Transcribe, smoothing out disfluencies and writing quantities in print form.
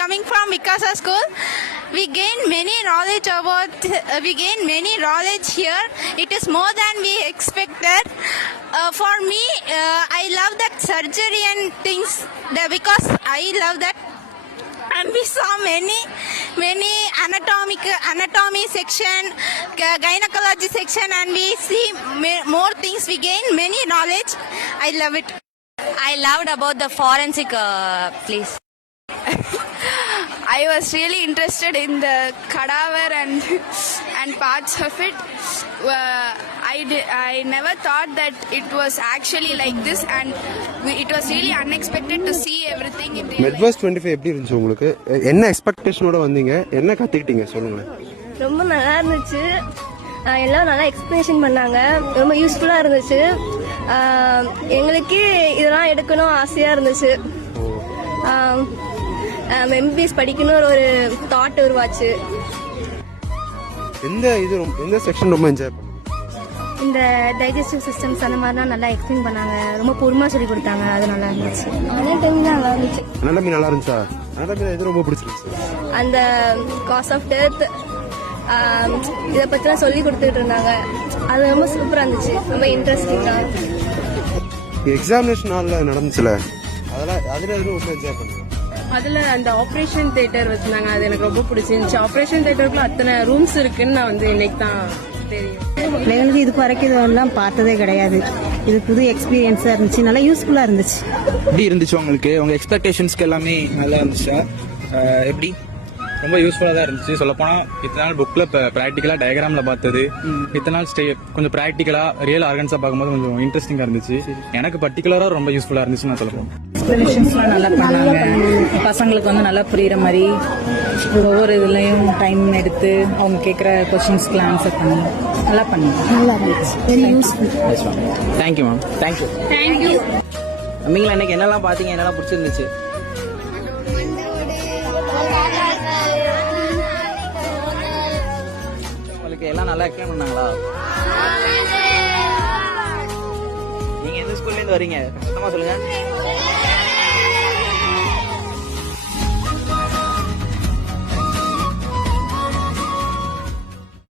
coming from Mikasa School. We gain many knowledge here. It is more than we expected. For me, I love that surgery and things because I love that. And we saw many anatomy section, gynecology section, and we see more things. We gain many knowledge. I love it. I loved about the forensic place. I was really interested in the cadaver and parts of it. I never thought that it was actually like this, and it was really unexpected to see everything in real life. மெட்வர்ஸ் 25 எப்படி இருந்துச்சு உங்களுக்கு? என்ன எக்ஸ்பெக்டேஷனோட வந்தீங்க? என்ன கத்துக்கிட்டீங்க சொல்லுங்க. ரொம்ப நல்லா இருந்துச்சு. எல்லாம் நல்லா எக்ஸ்பிளனேஷன் பண்ணாங்க. ரொம்ப யூஸ்ஃபுல்லா இருந்துச்சு. எங்களுக்கு இதெல்லாம் எடுக்கணும் ஆசையா இருந்துச்சு. எம்பிபிஎஸ் படிக்கணும் ஒரு தாட் உருவாச்சு. எந்த செக்ஷன் ரொம்ப என்ஜாய் பண்ணீங்க? இந்த டைஜஸ்டிவ் சிஸ்டம்ஸ் அந்த மாதிரிலாம் நல்லா எக்ஸ்பிளைன் பண்ணாங்க. ரொம்ப பொறுமையா சொல்லி கொடுத்தாங்க. அது நல்லா இருந்துச்சு. அனாட்டமி நல்லா இருந்துச்சு. அனாட்டமி நல்லா இருந்துச்சா? அனாட்டமி எது ரொம்ப பிடிச்சிருந்துச்சு? அந்த காஸ் ஆஃப் டெத் இதை பற்றிலாம் சொல்லி கொடுத்துட்டு இருந்தாங்க. அது ரொம்ப சூப்பராக இருந்துச்சு. ரொம்ப இன்ட்ரெஸ்டிங்காக. எக்ஸாமினேஷன் ஹாலில் நடந்துச்சுல, அதில் எதுவும் ரொம்ப என்ஜாய் பண்ணுங்க. அதில் அந்த ஆப்ரேஷன் தியேட்டர் வச்சுருந்தாங்க. அது எனக்கு ரொம்ப பிடிச்சிருந்துச்சு. ஆப்ரேஷன் தியேட்டருக்குள்ள அத்தனை ரூம்ஸ் இருக்குன்னு நான் இன்னைக்கு தான் தெரியும். பிள்ளைங்களுக்கு இது வரைக்கும் பார்த்ததே கிடையாது. இது புது எக்ஸ்பீரியன்ஸாக இருந்துச்சு. நல்லா யூஸ்ஃபுல்லாக இருந்துச்சு. எப்படி இருந்துச்சு உங்களுக்கு? உங்கள் எக்ஸ்பெக்டேஷன்ஸ்க்கு எல்லாமே நல்லா இருந்துச்சா? எப்படி? ரொம்ப யூஸ்ஃபுல்லாக தான் இருந்துச்சு. சொல்லப்போனால் இத்தனை நாள் புக்கில் இப்போ ப்ராக்டிக்கலாக டயக்ராமில் பார்த்தது, இத்தனை நாள் கொஞ்சம் ப்ராக்டிக்கலாக ரியல் ஆர்கன்ஸாக பார்க்கும்போது கொஞ்சம் இன்ட்ரெஸ்டிங்காக இருந்துச்சு. எனக்கு பர்டிகுலராக ரொம்ப யூஸ்ஃபுல்லாக இருந்துச்சு நான் சொல்லப்போம். எக்ஸ்பிளனேஷன்ஸ்லாம் நல்லா பண்ணாங்க. பசங்களுக்கு நல்லா புரியுற மாதிரி ஒவ்வொரு இதுலையும் டைம் எடுத்து அவங்க கேட்குற கொஸ்டின்ஸ்க்கு ஆன்சர் பண்ணி நல்லா பண்ணாங்க. நல்லா இருந்துச்சு. Very useful. Thank you ma'am. Thank you. நீங்களா இன்னைக்கு என்னெல்லாம் பார்த்தீங்க? என்னெல்லாம் பிடிச்சிருந்துச்சு? உங்களுக்கு எல்லாம் நல்லா எக்ஸ்பிளைன் பண்ணாங்களா? நீங்க எந்த ஸ்கூல்ல இருந்து வரீங்க? சுத்தமா சொல்லுங்க.